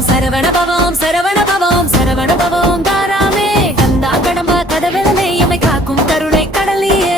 சரவண பவம் சரவண பவம் தாராமே கந்தா கடம்பா கதவெளலே எமை காக்கும் கருணை கடலியே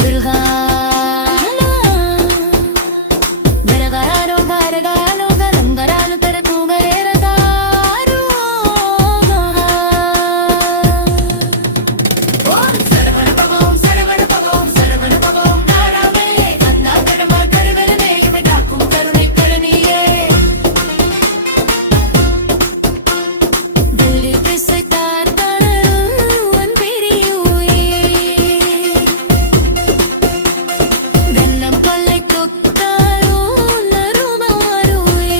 முருகா கரகராரோ கரகாலோ கரங்கராலு பெருகுமரேரதாரோ ஓம் சரவண பவம் சரவண பவம் சரவண பவம் நாராமே கந்தா கடமா கருவலனே இமை காக்கும் கருணை கருணியே தில்லி திசை தார்த்தாரும் உன் பிரியுவே வெள்ளம் கொள்ளை தொட்டாரோ நறுமாறுவே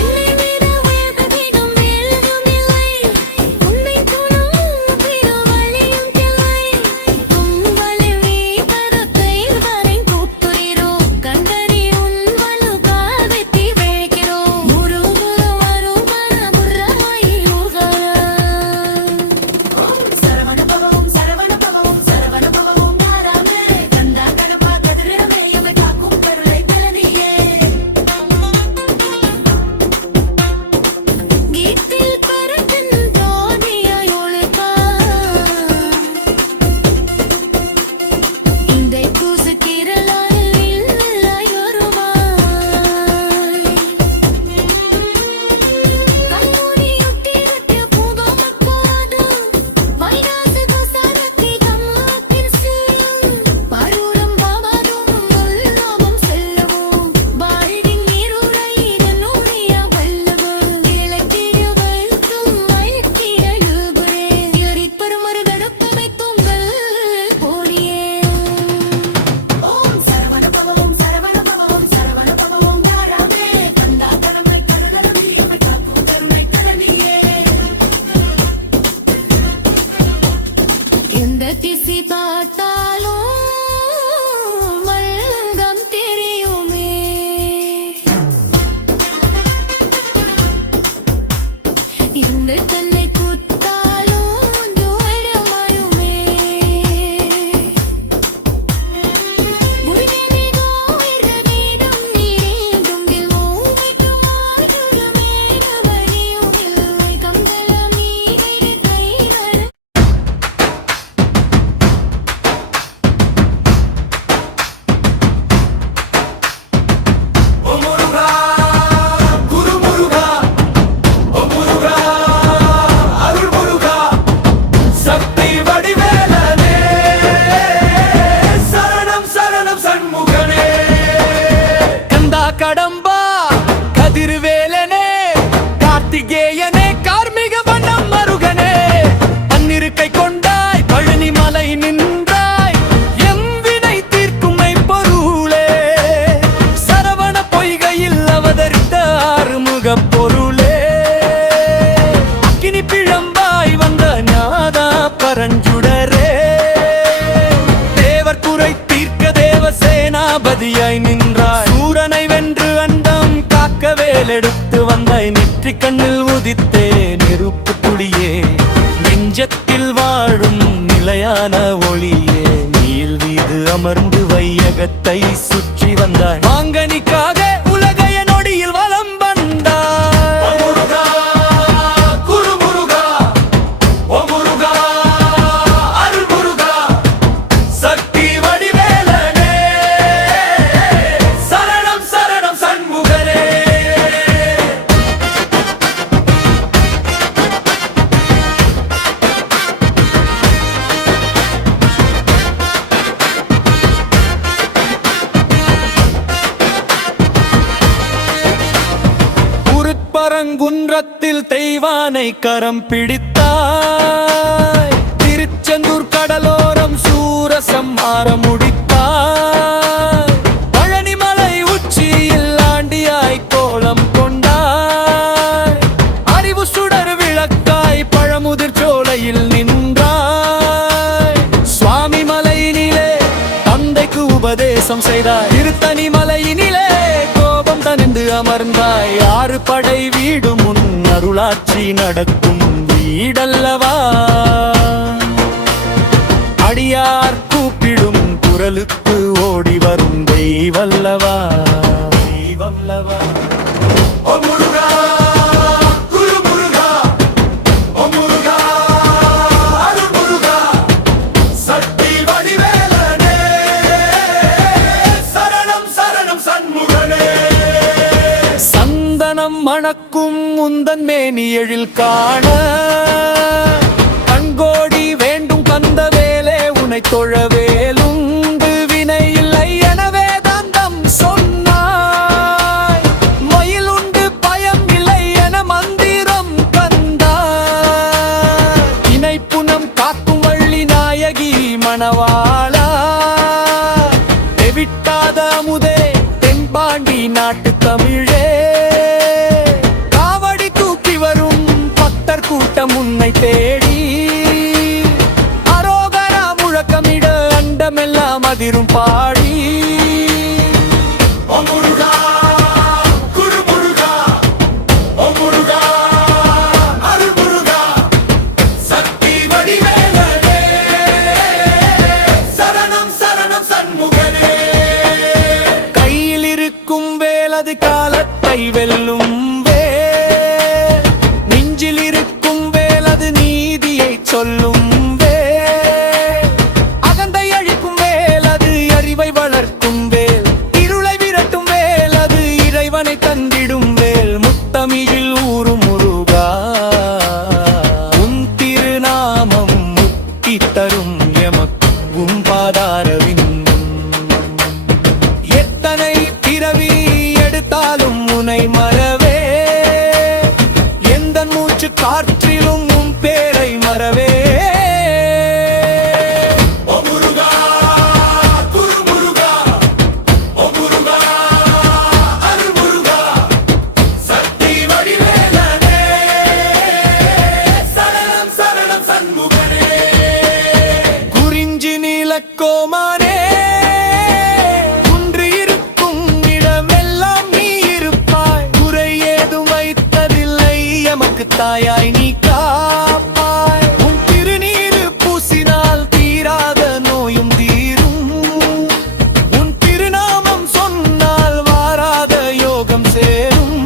என்னை விட உயர்ந்ததிடம் வேறெதும் இல்லை உன்னை தொடும் பிறவழியும் கிளை தும்பலை வீபரத்தை வரை கூட்டுகிறோ கண்டறி உன் வலு காதெத்தி வேகிறோ முருகுரு வருமன முர்ராய் யோகா ஓம் சரவண பவம் சரவண பவம் சரவண பவம் நாராமே கந்தா கடம்பா கதிரமே இமை காக்கும் கருணை கலனியே கீத்தில் பரத்தின் தோணியாய் ஒழுகா இன்றை பூசுகிரலாய் இல்லையாய் வருவாய் கண்மூடியுட்டிரட்டிய பூதமக்காது வைராச கோசாரத்தி கம்மாக்கின் சீயும் பரூரம் பாவாதும் வல்லபம் செல்லவும் வாழ்வின் நீருரை இதனுடைய வல்லவு இலக்கிய வைத்தும் ஐக்கிய யுபரே எரிப்பரும் ஒரு கடுப்பமை துங்கள் போலியே ஓம் சரவண பவம் சரவண பவம் சரவண பவம் நாராமே கந்தா கடமை கருணை இமை காக்கும் கருணை கலனியே எந்த திசை பார்த்தாலும் மல்கம் தெரியுமே இந்த தன்னை குத்தாலும் தூரமாயுமே முருகனிகோ உயிர்கதிடம் நீரேடும் தில்மூமிக்கும் ஆயுரமேரவனியும் இல்லை கம்பளம் நீரை கைகள் ஓ முருகா குரு முருகா ஓ முருகா அருள் முருகா சக்தி வடிவேலனே சரணம் சரணம் சண்முகனே கந்தா கடம்பா கதிர்வேலனே கார்த்திகேயனே கார்மிக வண்ணம் மருகனே பன்னிருக்கை கொண்டாய் பழனி மலை நின்றாய் எம் வினை தீர்க்கும் மெய்ப்பொருளே சரவண பொய்கையில் அவதரித்த ஆறுமுகப் பொருளே அக்கினி பிழம்பாய் வந்த ஞாதா பரஞ்சுடரே தேவர் குறை தீர்க்க தேவ சேனாபதியாய் நின்றாய் சூரனை வென்று அண்டம் காக்க வேலெடுத்து வந்தாய் நெற்றிக் கண்ணில் உதித்தே நெருப்பு துளியே நெஞ்சத்தில் வாழும் நிலையான ஒளியே நீல் வீது அமர்ந்து வையகத்தை சுற்றி வந்தாய் மாங்கனிக்காக உலகைய நொடியில் வலம் வந்தாய் ஓ முருகா குரு முருகா ஓ முருகா அருள் முருகா சக்தி வடிவேலனே சரணம் சரணம் சண்முகனே பரங்குன்றத்தில் தெய்வானை கரம் பிடித்தாய் திருச்செந்தூர் கடலோரம் சூரசம்ஹார முடித்தாய் பழனிமலை உச்சியில் ஆண்டியாய் கோலம் கொண்டாய் அறிவு சுடர் விளக்காய் பழமுதிர் சோலையில் நின்றாய் சுவாமி மலையினிலே தந்தைக்கு உபதேசம் செய்தாய் திருத்தணி மலையினிலே கோபம் தணிந்து அமர்ந்தாய் ஆறு படை வீடு முன் அருளாட்சி நடக்கும் வீடல்லவா அடியார் கூப்பிடும் குரலுக்கு ஓடி வரும் தெய்வல்லவா தெய்வல்லவா ஓ முருகா குரு முருகா ஓ முருகா அருள் முருகா மணக்கும் முந்தன் மேனி எழில் காண கண்கோடி வேண்டும் கந்த வேலே உனை தொழவேலுண்டு வினை இல்லை எனவே தந்தம் சொன்னாய் மயில் உண்டு பயம் இல்லை என மந்திரம் தந்தாய் இணைப்புனம் காக்கும் வள்ளி நாயகி மணவாளா விட்டாத முதே தென்பாண்டி நாட்டு தமிழே காவடி தூக்கி வரும் பக்தர் கூட்டம் உன்னை தேடி அரோகரா முழக்கமிட அண்டமெல்லாம் அதிரும் பாடி ஓ முருகா குரு முருகா ஓ முருகா அருள் முருகா சக்தி வடிவேலனே சரணம் சரணம் சண்முகனே அது காலத்தை வெல்லும் வேல் நெஞ்சில் இருக்கும் வேல் அது நீதியை சொல்லும் வேல் அகந்தை அழிக்கும் வேல் அது அறிவை வளர்க்கும் வேல் இருளை விரட்டும் வேல் அது இறைவனை தந்திடும் வேல் முத்தமிழில் ஊரும் முருகா உன் திருநாமம் முக்தி தரும் எமக்கும் பாதாரவின் எத்தனை பிறவி எடுத்தாலும் உனை மறவே எந்த மூச்சு காற்றிலும் உன் பேரை மறவே ஓ முருகா குரு முருகா ஓ முருகா அருள் முருகா சக்தி வடிவேலனே சரணம் சரணம் சண்முகனே குறிஞ்சி நீலக்கோமானே தாயாய் நீ காப்பாய் உன் திருநீரு பூசினால் தீராத நோயும் தீரும் உன் திருநாமம் சொன்னால் வாராத யோகம் சேரும்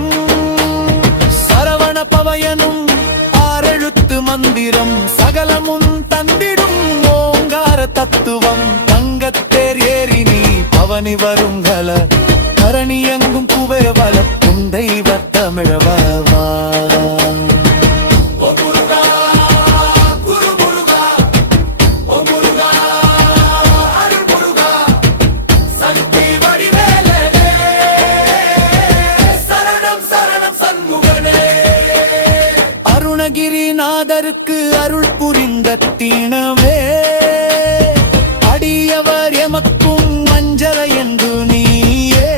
சரவண பவயனும் ஆறெழுத்து மந்திரம் சகலமும் தந்திடும் ஓங்கார தத்துவம் தங்கத்தேர் ஏறி நீ பவனி வருங்கல கரணி எங்கும் குவேவல குந்தைவ தமிழவா அருணகிரிநாதருக்கு அருள் புரிந்த தீனவே அடியவர் எமக்கும் மஞ்சள என்று நீயே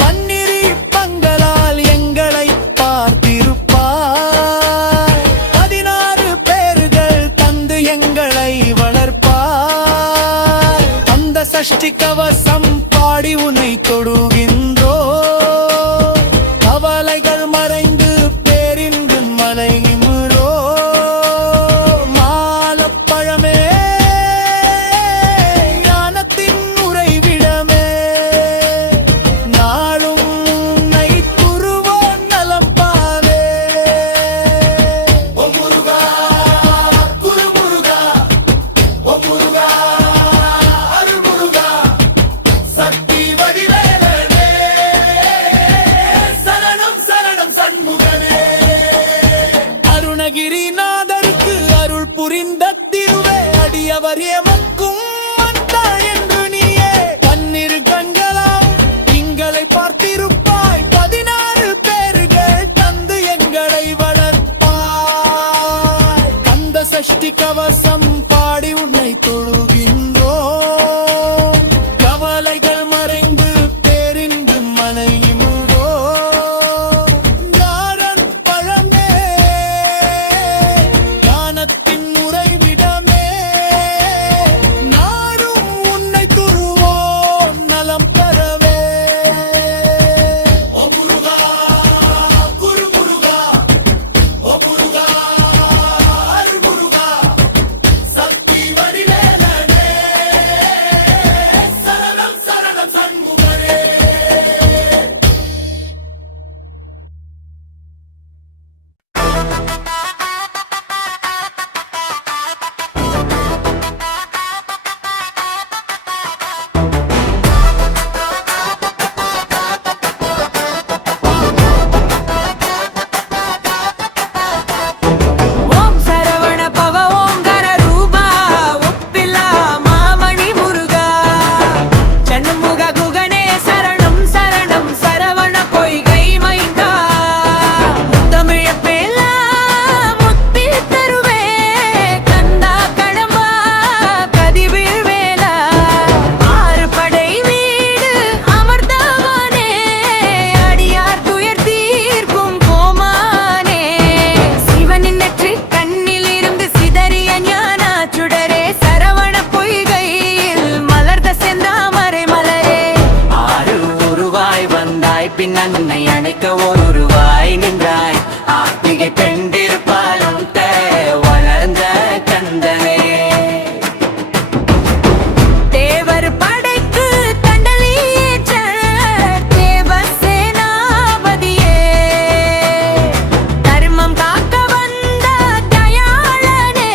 பன்னிரி பங்களால் எங்களை பார்த்திருப்பாய் 16 பேர்கள் தந்து எங்களை வளர்ப்பாய் அந்த சஷ்டி கவசம் பாடி உன்னை தொடுகின்றோ கவலைகள் மறைந்து அருணகிரிநாதருக்கு அருள் புரிந்த திருவே அடியவர் எமக்கும் மந்தா என்று நீயே பன்னிரு கண்களால் எங்களை பார்த்திருப்பாய் 16 பேர்கள் தந்து எங்களை வளர்ப்பாய் அந்த சஷ்டி கவசம் பாடி உன்னை தொழுகின்றோம் கவலைகள் மறைந்து பேரின்பு மனையிமுதோ வடிவேலனே ஒருவாய் நின்றாய் ஆத்மிகை பெண்டிருப்பாலும் வளர்ந்த கந்தனே. தேவர் படைக்கு தண்டலியேற்ற தேவசேனாபதியே, தர்மம் காக்க வந்த தயாளனே,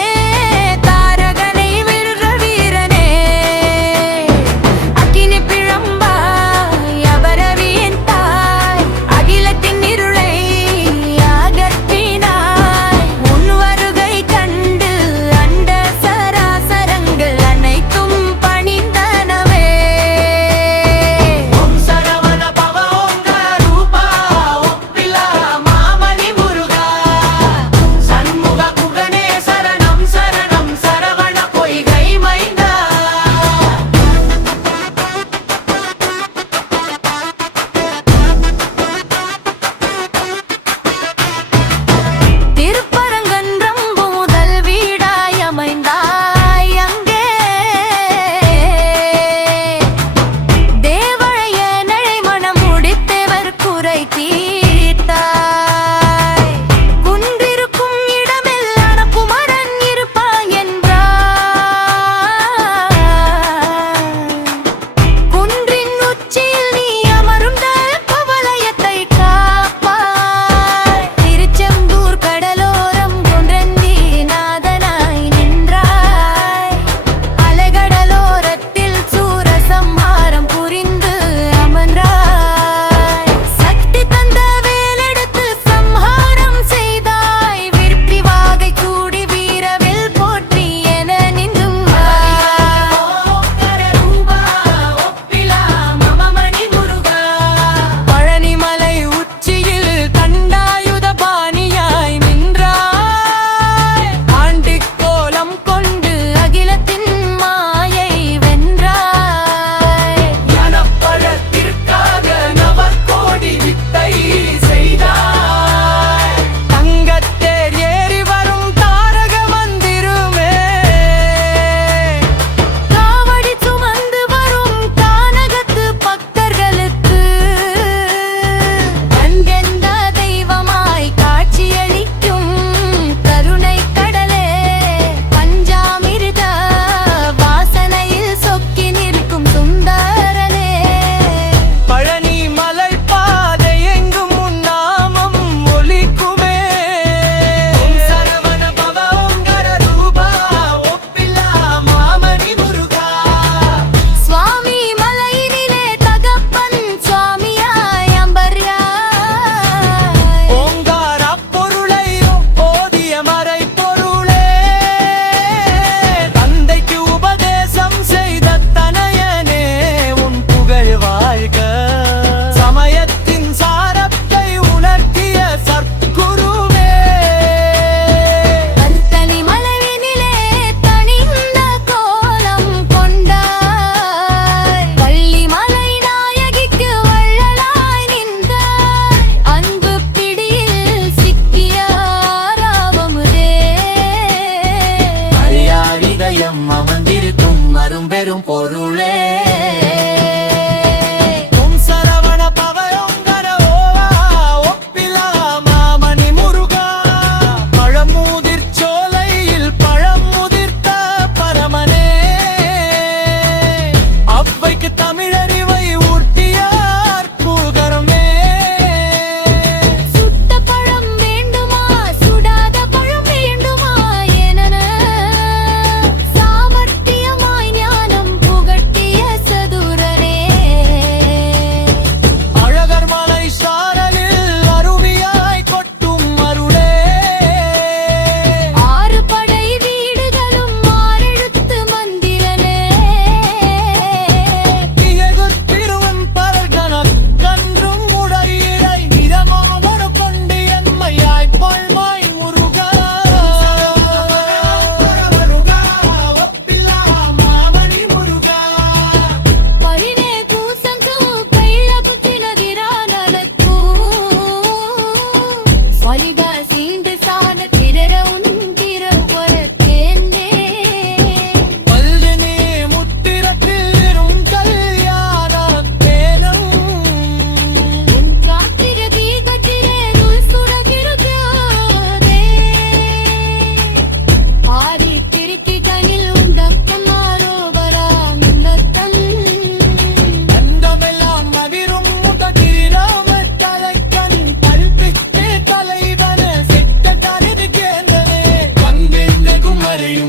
தாரகனை வெல்ற வீரனே, அக்கினி பிழம்பாய் அபரவியின் தாய், அகிலத்தின் இருளை அகற்றினாய். உன் வருகை கண்டு அண்ட சராசரங்கள் அனைத்தும் பணிந்தனவே. ஓம் சரவண பவ ஓங்கார ரூபா ஒப்பிலா மாமணி முருகா, சண்முக குகனே சரணம் சரணம் சரவண பொய்கை மைந்தா. திருப்பரங்கன்றம் முதல் வீடாய் அமைந்தாய் அங்கே, தேவழைய நழைமணம் முடித்தவர் குறை தீர்த்தாய். குன்றிருக்கும் இடமெல்லாம் குமரன் இருப்பாய் என்றாய். குன்றின் உச்சியில் நீ அமர்ந்த பவளயத்தை காப்பாய். திருச்செந்தூர் கடலோரம் குன்றந்தி நாதனாய் நின்றாய். அலைகடலோரத்தில் சூரசம்ஹாரம் புரிந்து அமர்ந்தாய். சக்தி தந்த வேலெடுத்து சம்ஹாரம் செய்தாய். விருப்பி வாகை சூடி வீரவில் போற்றி என நின்றுங்காய். ஓங்கார ரூபா ஒப்பிலா மாமணி முருகா, பழனிமலை உச்சியில் தண்டாயுத பாணியாய் நின்றாய். ஆண்டிக் கோலம் கொண்டு அகிலத்தின் மாயை வென்றாய். ஞானப்பழத்திற்காக நவகோடி வித்தை செய்தாய். தங்கத்தேர் ஏறி வரும் தாரக மந்திருமே, காவடி சுமந்து வரும் கானகத்து பக்தர்களுக்கு கண்கண்ட தெய்வமாய் காட்சியளிக்கும் கருணை கடலே, பஞ்சாமிர்த வாசனையில் சொக்கி நிற்கும் சுந்தரனே. பழனி மலை பாதை எங்கும் உன் நாமம் ஒலிக்குமே. ஓம் சரவண பவ ஓங்கார ரூபா ஒப்பிலா மாமணி முருகா, சுவாமி மலையினிலே தகப்பன் சுவாமியாய் அம்பர்யாய். ஓங்கார பொருளை ஓதிய மறை பொருளே, தந்தைக்கு உபதேசம் செய்த தனயனே உன் புகழ் வாழ்க. சமயத்தின் சாரத்தை உணர்த்திய சற்குருவே, பந்தளி மலையினிலே தனிந்த கோலம் கொண்டாய். வள்ளி மலை நாயகிக்கு வள்ளலாய் நின்றாய். அன்பு பிடியில் சிக்கிய ஆறாவமுதே. அறியா இதயம் அமர்ந்திருக்கும் அரும்பெரும் பொருளே. ஓம் சரவண பவ ஓங்கார ஓவா ஒப்பிலா மாமணி முருகா, பழமுதிர் சோலையில் பழம் முதிர்த்த பரமனே, அவ்வைக்கு தமிழறிவை ஊட்டிய அற்புதமே. சுட்ட பழம் வேண்டுமா சுடாத பழம் வேண்டுமா என சாம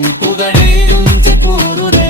உன் புகழேயுஞ்சு கூறுதே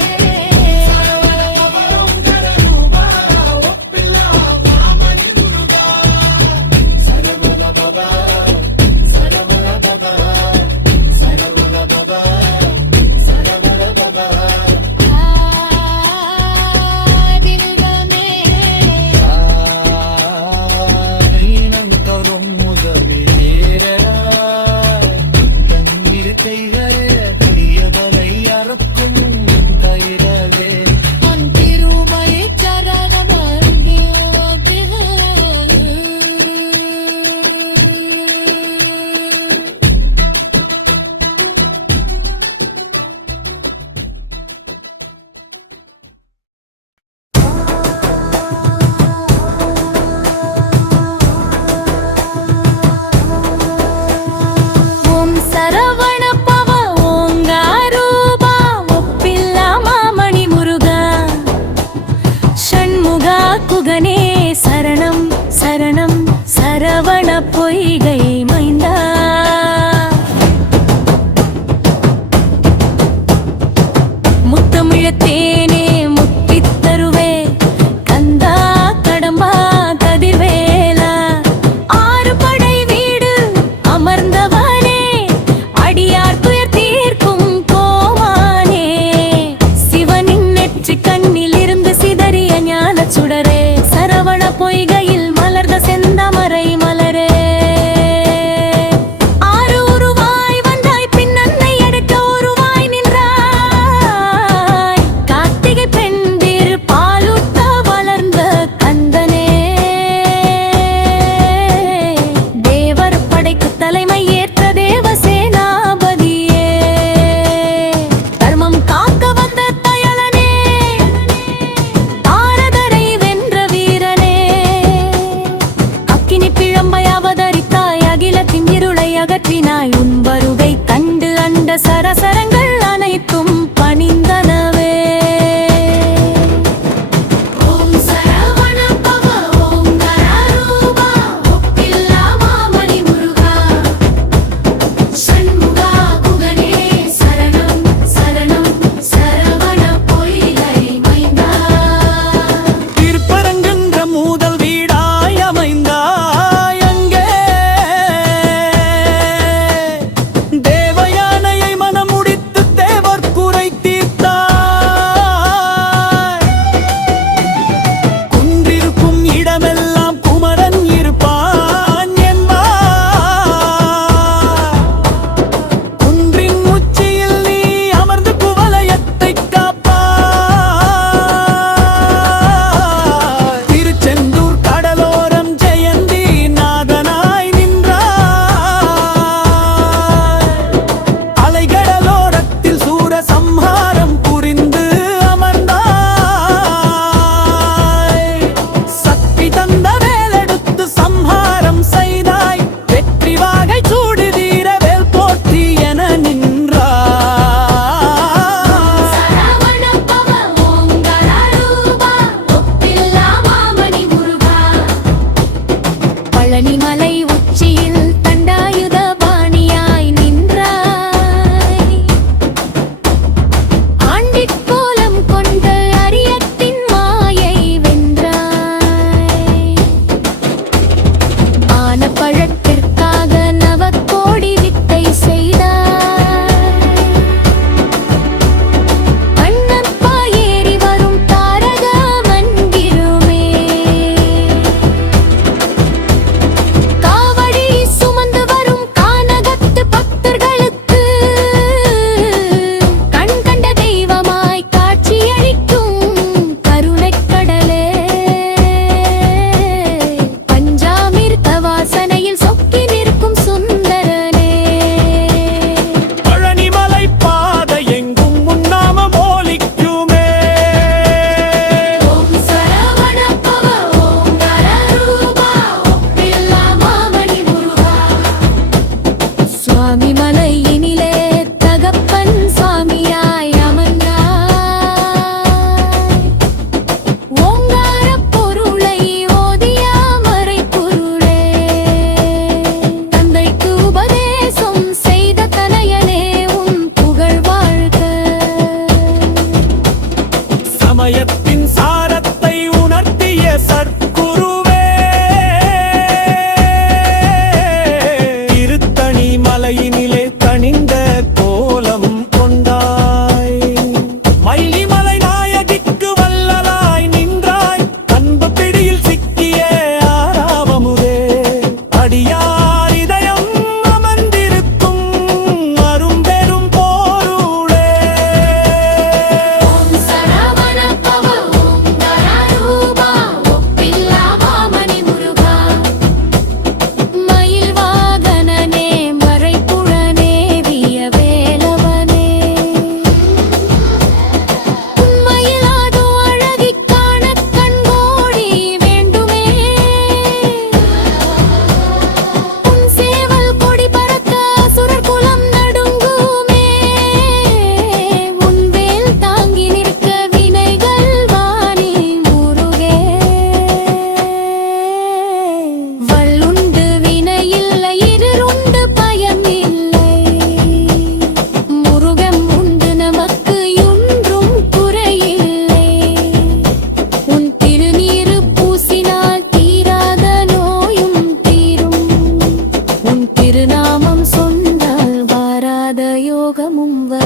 உன் திருமை சரணமருகியோகு ஓம் சரவண பவ ஓங்காரூபா ஒப்பில்லா மாமணி முருகா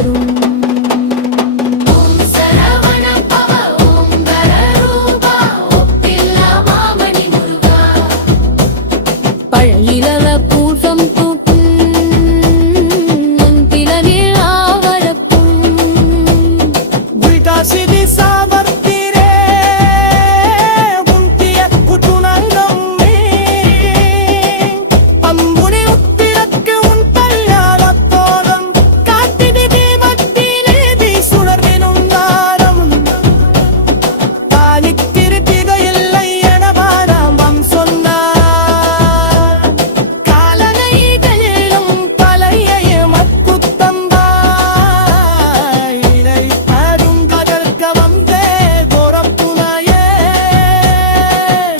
தரும். ஓம் சரவண பவ ஓம்கார ரூபா ஒப்பில்லா மாமணி முருகா பழையிலவ பூசம் தூக்கும் பிளவில் ஆவரப்பும் உல்டா சிதி சாவர்த்திரே உந்திய குதுனங்கம்மே அம்புனி உத்திரக்கு உன் கல்யாணத்தோலம் காத்திதி தீபத்திலே வீசுடர்வினும் தாரம் தானித்திருத்திக இல்லை என பாராமம் சொன்னார் காலனை கல்லும் தலையை மக்குத்தம்பாய் இதை அரும் கதற்க வந்தே கோரப்புனையே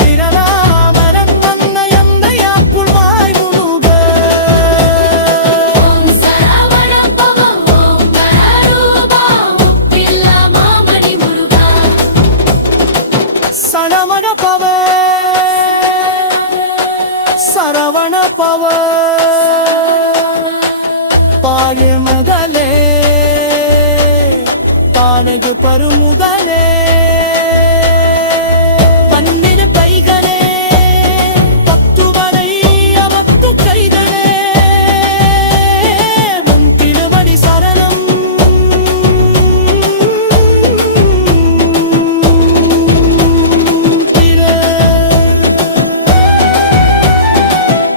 விரலாமரன் வந்தயந்தையா புல்வாய் முருக ஓம் சரவண பவ ஓம்கார ரூபா ஒப்பில்லா மாமணி முருகா சரவண பவ சரவண பவ பாய மகளே தானது பருமுகலே பன்னிரு கைகளே பத்து வரை அமத்து கைகளே முன் திருவடி சரணம்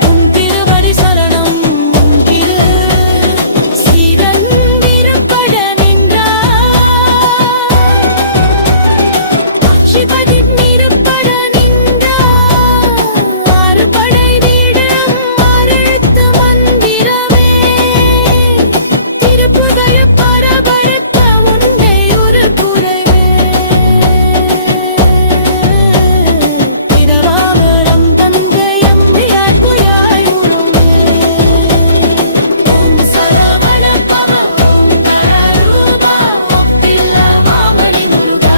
உன் திருவடி சரணம் திரு சிறந்திருப்பட நின்றார் ஆட்சிபதி நிருப்பட நின்றார் ஆறுபடை வீடம் ஆறெழுத்து மந்திரமே திருப்புகழ் பரபரத்த உன்னை ஒரு குறைவே திருவாவரம் தந்தை அம்பியார் புயாய் உருவே ஓம் சரவண பவ ஓம்கார ரூபா ஒப்பில்லா மாமணி முருகா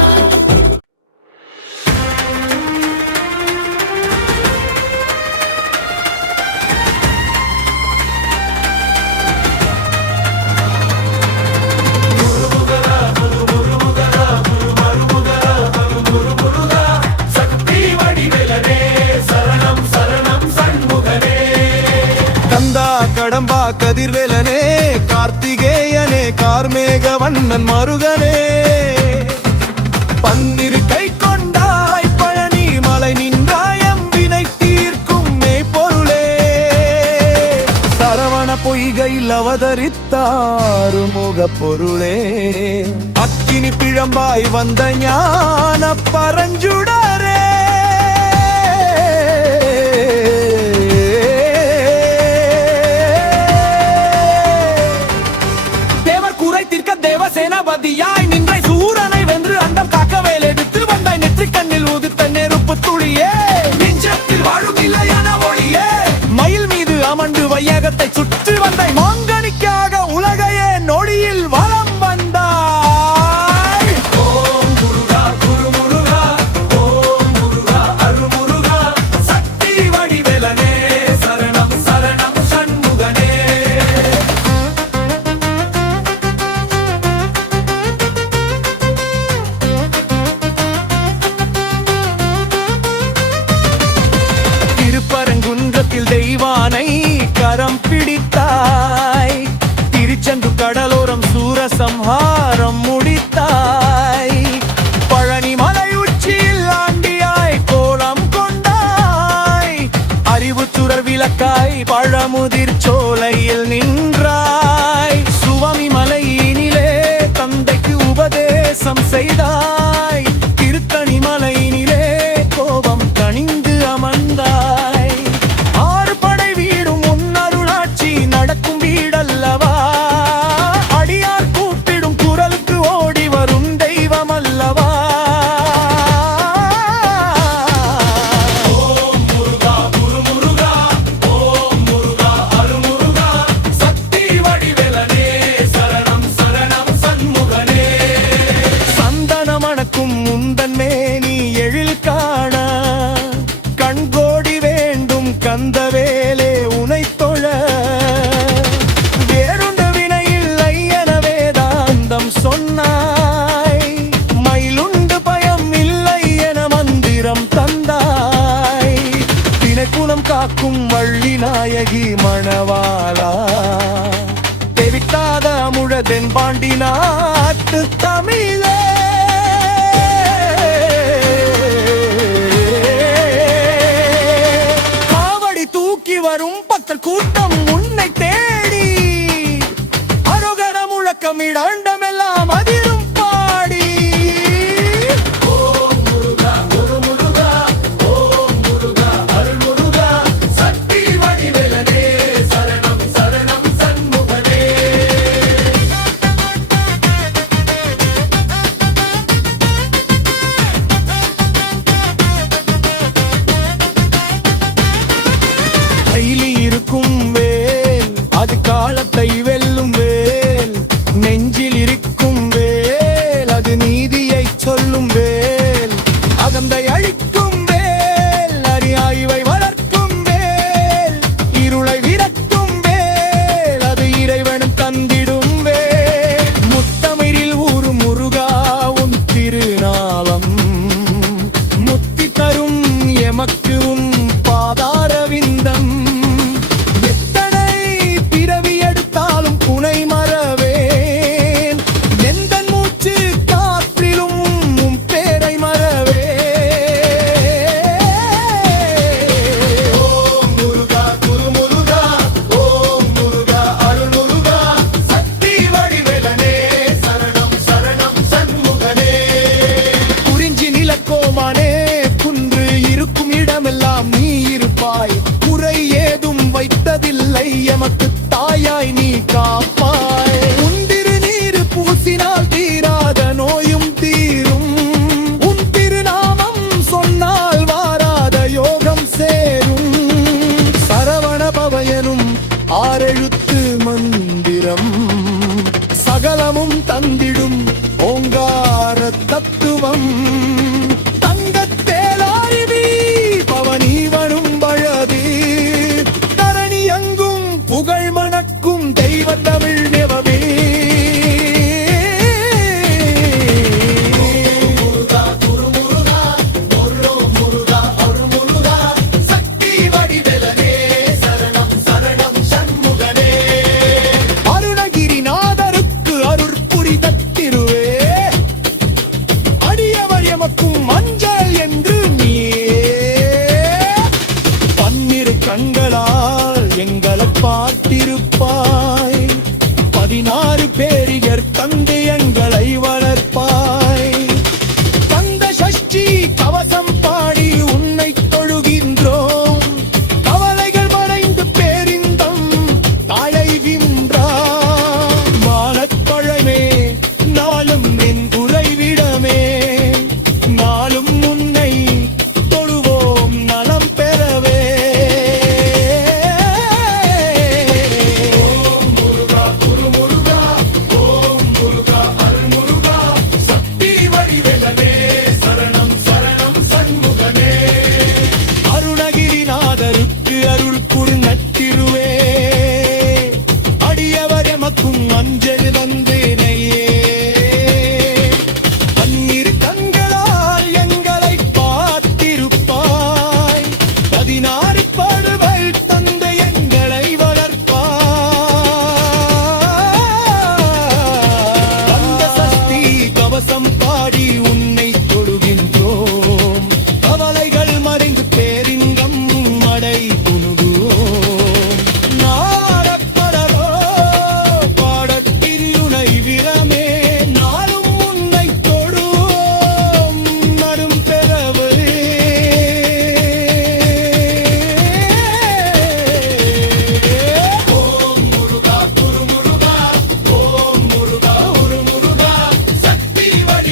கந்தா கடம்பா கதிர்வேலனே கார்த்திகேயனே கார்மேக வண்ணன் மருகனே பன்னிரு கை கொண்டாய் பழனி மலை நின்றாய் அம்பினை தீர்க்கும் மெய்ப்பொருளே சரவண பொய்கையில் அவதரித்தாறு முக பொருளே அக்கினி பிழம்பாய் வந்த ஞான பரஞ்சுடரே தேவர் கூரை தீர்க்க தேவசேனாபதியாய் நின்றாய் சூரனை வென்று அண்டம் காக்க வேலெடுத்து வந்தாய் நெற்றிக் கண்ணில் உதித்த நெருப்பு துளியே நெஞ்சத்தில் வாழும் இல்லையான ஒளியே மயில் மீது அமர்ந்து வையகத்தை சுற்றி வந்தாய் மாங்கனிக்காக உலகையே நொடியில் வலம் வந்தாய் ஓம் முருகா குரு முருகா ஓம் முருகா அரு முருகா சக்தி வடிவேலனே சரணம் சரணம் சண்முகனே திருப்பரங்குன்றத்தில் தெய்வானை கரம் பிடித்தாய் திருச்செந்து கடலோரம் சூரசம்ஹாரம் முடித்தாய் பழனி மலை உச்சியில் ஆண்டியாய் கோலம் கொண்டாய் அறிவு சுடர் விளக்காய் பழமுதிர் சோலையில் நின்றாய் சுவாமி மலையினிலே தந்தைக்கு உபதேசம் செய்தாய் திருத்தணி மலையினிலே கோபம் கனிந்து அமர்ந்தாய் ஆறு படை வீடும் முன்னருளாட்சி நடக்கும் வீடல்லவா அடியார் கூப்பிடும் குரலுக்கு ஓடி வரும் தெய்வம் அல்லவா ஓம் முருகா குரு முருகா ஓம் முருகா அரு முருகா சக்தி வடிவேலனே சரணம் சரணம் சண்முகனே சந்தனமண சொன்னாய், மயிலுண்டு பயம் இல்லை என மந்திரம் தந்தாய். தினைக்குலம் காக்கும் வள்ளி நாயகி மணவாளா, தெவிட்டாத அமுழதென் பாண்டி நாட்டு தமிழே. காவடி தூக்கி வரும் பக்தர் கூட்டம் உன்னை தேடி, அரோகர முழக்கமிடாண்டமெல்லாம் அதிரும் பாடி. ஓம் முருகா குரு முருகா, ஓம் முருகா அருள் முருகா, சக்தி வடிவேலனே சரணம் சரணம் சண்முகனே. கையில் இருக்கும் வேல் அது காலத்தை வெல்லும் வேல், நெஞ்சில் இருக்கும் வேல் அது நீதியை சொல்லும் வேல், அகந்தை அழிக்கும் வேல் அறியாய்வை வளர்க்கும் வேல், இருளை விரட்டும் வேல் அது இறைவனும் தந்திடும் வேல். முத்தமிழில் ஊரு முருகா உன் திருநாளம், முத்தி தரும் எமக்கு உன் பாதார விந்தம். எத்தனை பிறவி எடுத்தாலும் புனை மறவேன், எந்தன் மூச்சு காற்றிலும் உன் பேரை மறவேன். ஓம் முருகா குரு முருகா, ஓம் முருகா அருள் முருகா, சக்தி வடிவேலனே சரணம் சரணம் சண்முகனே. குறிஞ்சி நிலக்கோமானே குன்று இருக்கும் இடமெல்லாம் நீ இருப்பாய், குறை ஏதும் வைத்ததில்லை எமக்கு தாயாய் நீ காப்பாய். உன் திருநீரு பூசினால் தீராத நோயும் தீரும், உன் திருநாமம் சொன்னால் வாராத யோகம் சேரும். சரவண பவயனும் ஆறெழுத்து மந்திரம், சகலமும் தந்திடும் ஓங்கார தத்துவம். தங்கத்தேலாரிவி பவனி வரும் பழதி, தரணி எங்கும் புகழ் மணக்கும் தெய்வ தமிழ் நிவமே. முருகா குரு முருகா, முருகா அருள் முருகா, சக்தி வடிவேலனே சரணம் சரணம் சண்முகனே. அருணகிரிநாதருக்கு அருட்புரி தத்திருவே, அடியவர் எமக்கும் மஞ்சள் என்று நீயே. பன்னிரு கண்களால் எங்களை பார்த்திருப்பாய், 16 பேரியர் தந்து எங்களை வளர்ப்பாய். கந்த சஷ்டி கவசம் பாடி உன்னை தொழுகின்றோம், கவலைகள் மறைந்து பேரிந்தம் அடைகின்றாய். வானப்பழமே நாளும் நின் உறைவிடமே, நாளும் உன்னை தொழுவோம் நலம் பெறவே. ஓம் முருகா குரு முருகா, ஓம் முருகா அருள் முருகா, சக்தி வடிவேலனே சரணம் சரணம் சண்முகனே. அருணகிரிநாதருக்கு அருள் புரி நற்றிருவே, அடியவர் எமக்கும் அஞ்சல் தந்தேனையே. பன்னிரு கண்களால் எங்களை பார்த்திருப்பாய், 16 பாடுகள் தந்து எங்களை வளர்ப்பாய். கந்த சஷ்டி கவசம் பாடி உன்னை தொழுகின்றோம், கவலைகள் மறைந்து பேரிங்கம் அடை குணுகுவோம். நாடப்படரோ பாடத்திருனை விரமே, நாளும் உன்னை தொழுவோம் நரும் பெறவே. ஓம் முருகா குரு முருகா, ஓம் முருகா அருள் முருகா, சக்தி வடி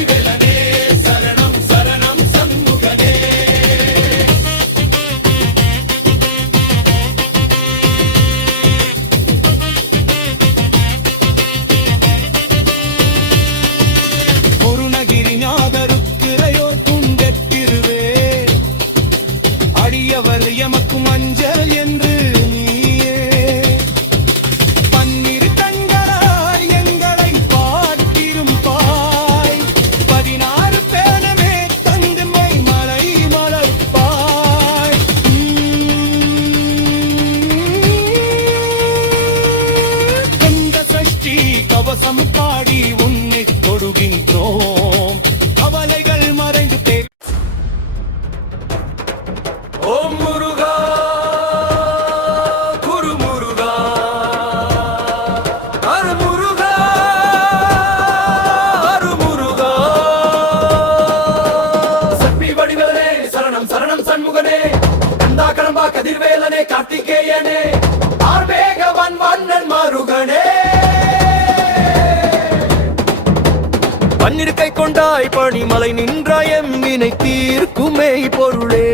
பன்னிருக்கை கொண்டாய் பனிமலை நின்றாய் எம்மினை தீர்க்குமே பொருளே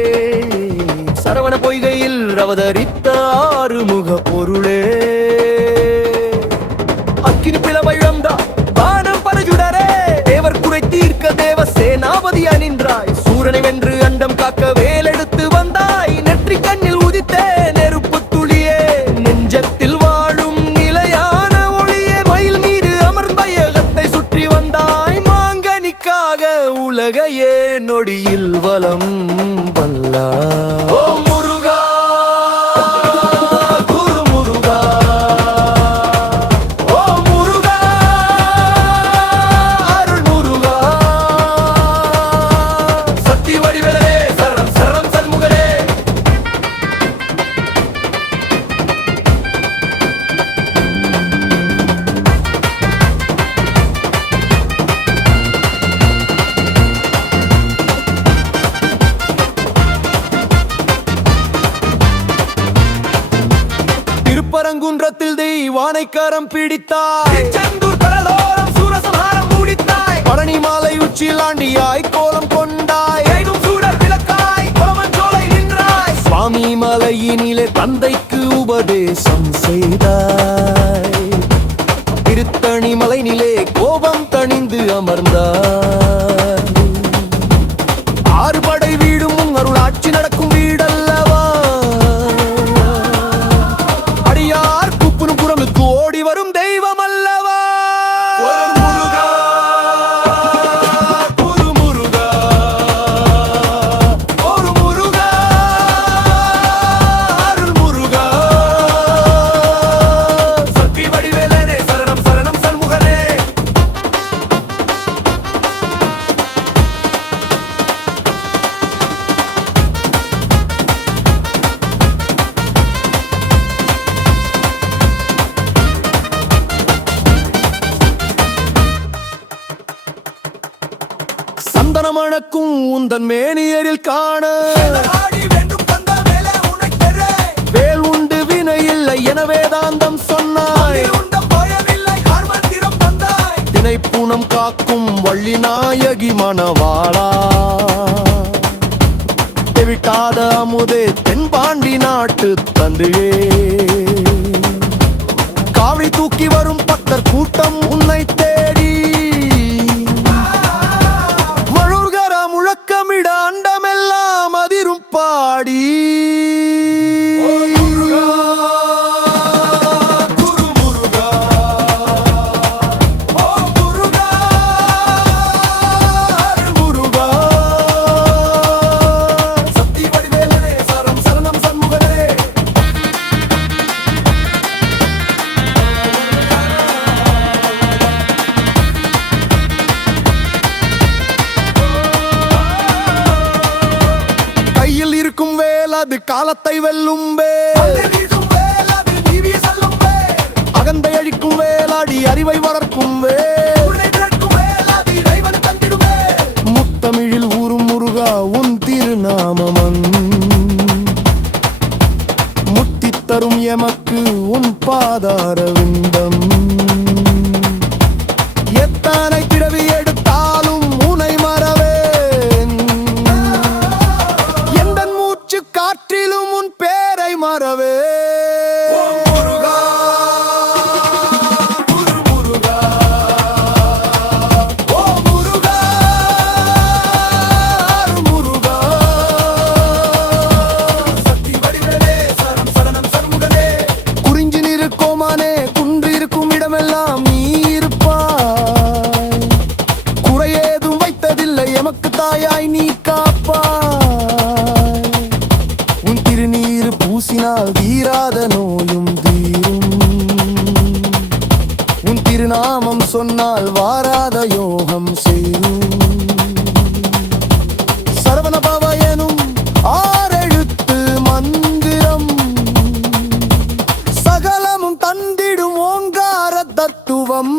சரவண பொய்கையில் அவதரித்த ஆறுமுக பொருளே அக்கினி பிளவை இழந்தா வானம் பரஜுடரே தேவர் குறை தீர்க்க தேவ சேனாபதி அணின்றாய் சூரனை வென்று அண்டம் காக்க வேலெடுத்து வந்தாய் நெற்றி கண்ணில் உதித்த நெருப்பு துளியே நெஞ்சத்தில் வாழும் நிலையான ஒளியே மயில் மீது அமர்ந்த ஏகத்தை சுற்றி வந்தாய் மாங்கனிக்காக உலகையே நொடியில் வலம் வல்லா ஓம் முருகா குரு முருகா ஓம் முருகா அருள் முருகா சக்தி வடிவேலனே சரணம் சரணம் சண்முகனே திருப்பரங்குன்றத்தில் தெய்வானை கரம் பிடித்தாய் செந்தூர் கடலோரம் சூரசம்ஹாரம் முடித்தாய் பழனி மாலை உச்சியில் ஆண்டியாய் கோலம் கொண்டாய் ஐந்தும் சூடர் விளக்காய் கோமஞ்சோலை நின்றாய் சுவாமி மலையினிலே தந்தைக்கு உபதேசம் செய்தாய் திருத்தணி மலையினிலே கோபம் தணிந்து அமர்ந்தாய் ஆறு படை வீடும் உன் அருளாட்சி நடக்கும் வீடல்லவா அடியார் கூப்புனும் குரலுக்கு ஓடி வரும் தெய்வம் அல்லவா முருகா குரு முருகா ஒரு முருகா அருள் முருகா சக்தி வடிவேலனே சரணம் சரணம் சண்முகனே சந்தனமணக்கும் உந்தன் மேனியரில் காண வேல் உண்டு வினை இல்லை என வேதாந்தம் சொன்னாய் தினை பூனம் காக்கும் வள்ளி நாயகி மணவாளா தெவிட்டாத அமுதே தென்பாண்டி நாட்டு தந்தையே காவடி தூக்கி வரும் பக்தர் கூட்டம் உன்னை தேடி மழுகர முழக்கமிட அண்டமெல்லாம் அதிரும் பாடி குரு முருகா ஓம் முருகா அருள் முருகா சக்தி வடிவேலனே சரணம் சரணம் சண்முகனே கையில் இருக்கும் வேல் அது காலத்தை வெல்லும் வேல் அகந்தை அழிக்கும் வேலாடி அறிவை வளர்க்கும் வேல் முத்தமிழில் ஊரும் முருகா உன் திருநாமமன் முத்தி தரும் எமக்கு உன் பாதார விந்தம் எத்தனை பிறவி எடுத்தாலும் உனை மறவேன் எந்தன் மூச்சு காற்றிலும் உன் பேரை மறவே முருகா குரு முருகா ஓ முருகா அருள் முருகா சக்தி வடிவேலனே சரணம் சரணம் சண்முகனே குறிஞ்சி நிற்கோமானே குன்று இருக்கும் இடமெல்லாம் நீ இருப்பாய் குறையேதும் வைத்ததில்லை எமக்கு தாயாய் நீ காப்பாய் உன் திருநீர் பூசினால் தீராத நோயும் தீரும் உன் திருநாமம் சொன்னால் வாராத யோகம் சேரும் சரவண பவ எனும் ஆறெழுத்து மந்திரம் சகலமும் தந்திடும் ஓங்கார தத்துவம்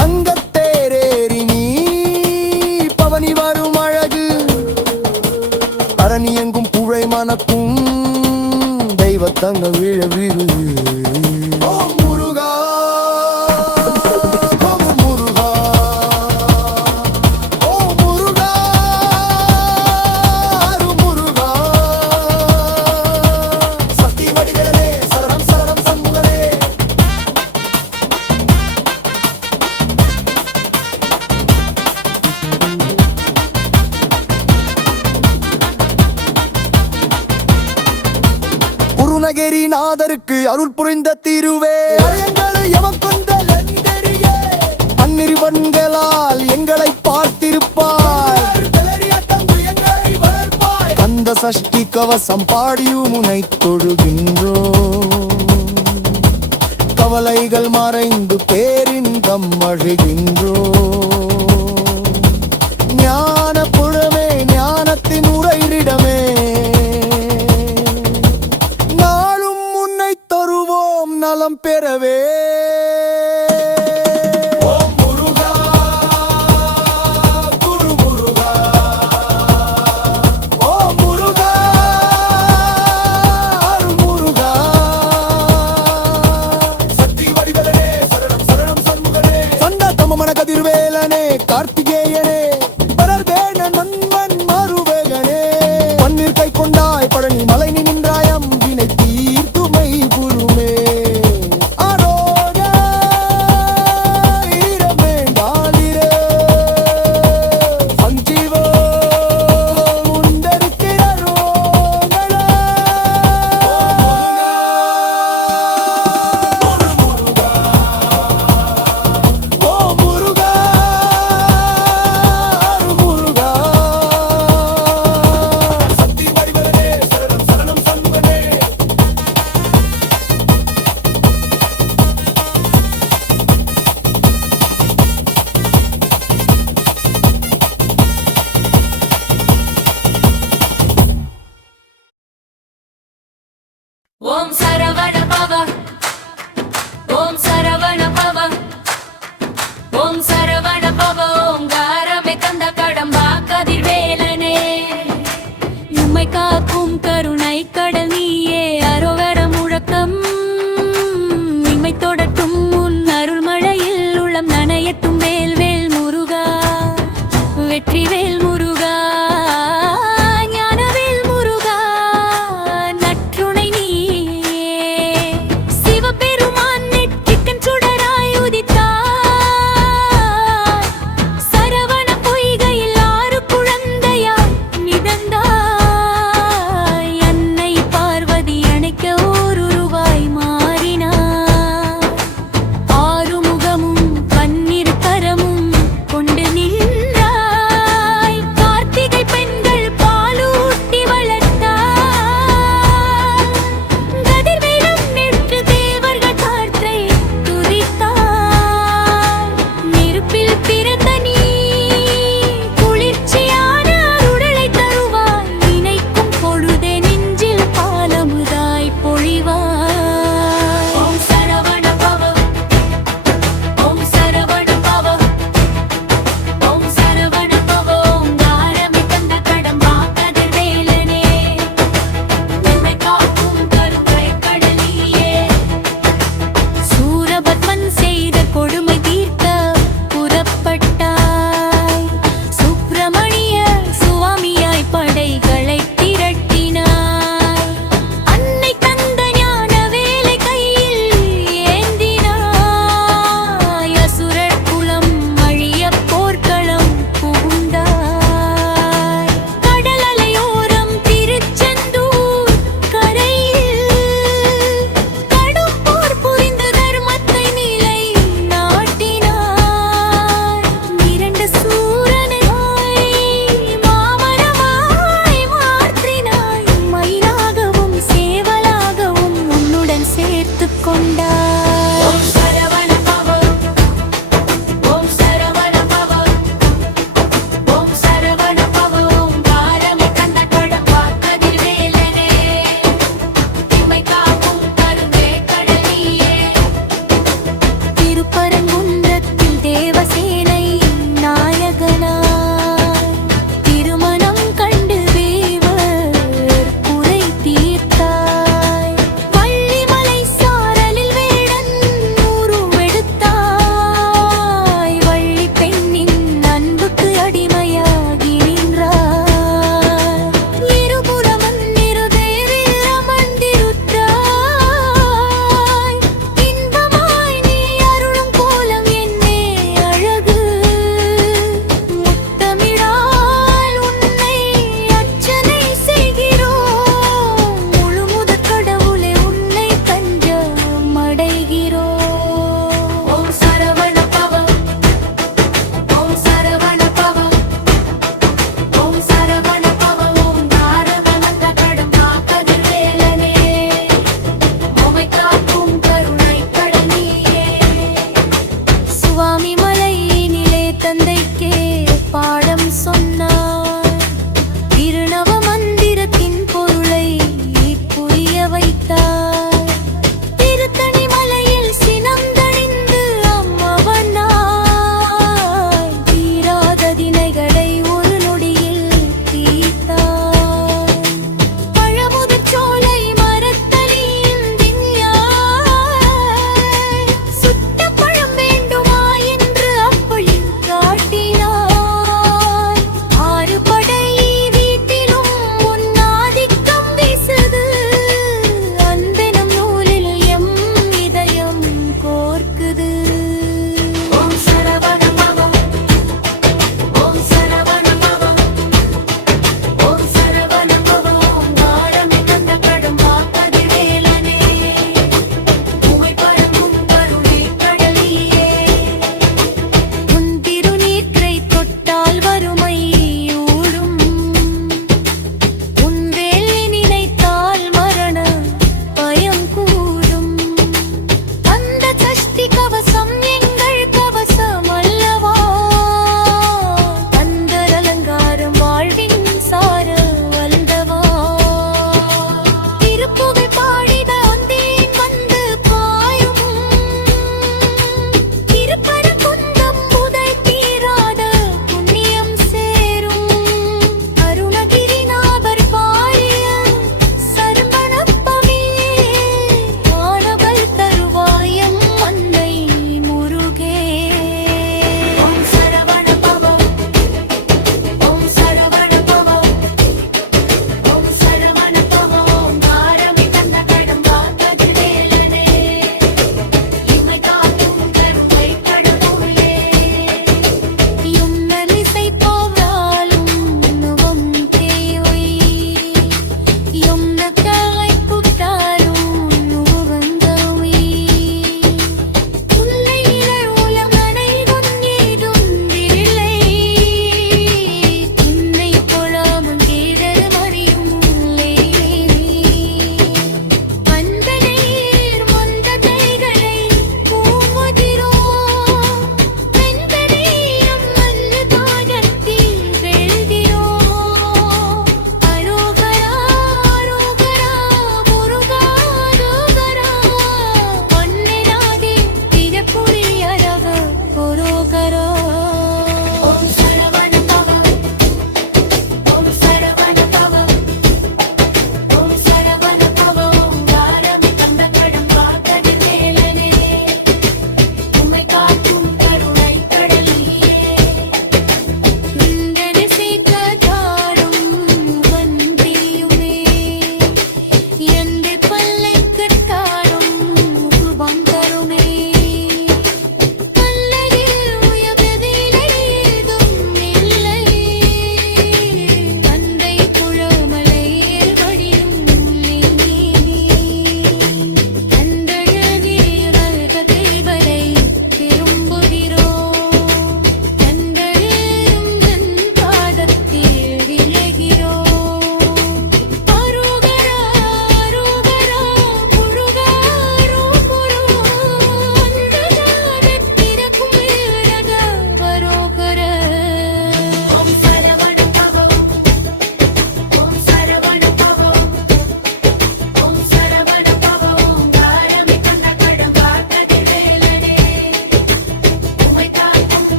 தங்கத்தேரேறி நீ பவனி வரும் அழகு அரணி எங்கும் புழை மணக்கும் தெய்வத்தங்கள் விழ விரு முருகா அருணகிரிநாதருக்கு அருள் புரிந்த திருவே எங்களை எமக்கொண்ட லங்கரியே. அந்நிறுவன்களால் எங்களை பார்த்திருப்பாய் அந்த சஷ்டி கவசம் பாடியும் உனை தொழுகின்றோ கவலைகள் மறைந்து பேரின்பம் அழுகின்றோ ஞான புழமே ஞானத்தின் உரையிடமே நாளும் உன்னை தருவோம் நலம் பெறவே ஓம் முருகா குரு முருகா ஓம் முருகா அருள் முருகா சக்தி வடிவலனே சரணம் சரணம் சண்முகனே சண்டா தமமன கதிர்வேலனே கார்த்திக்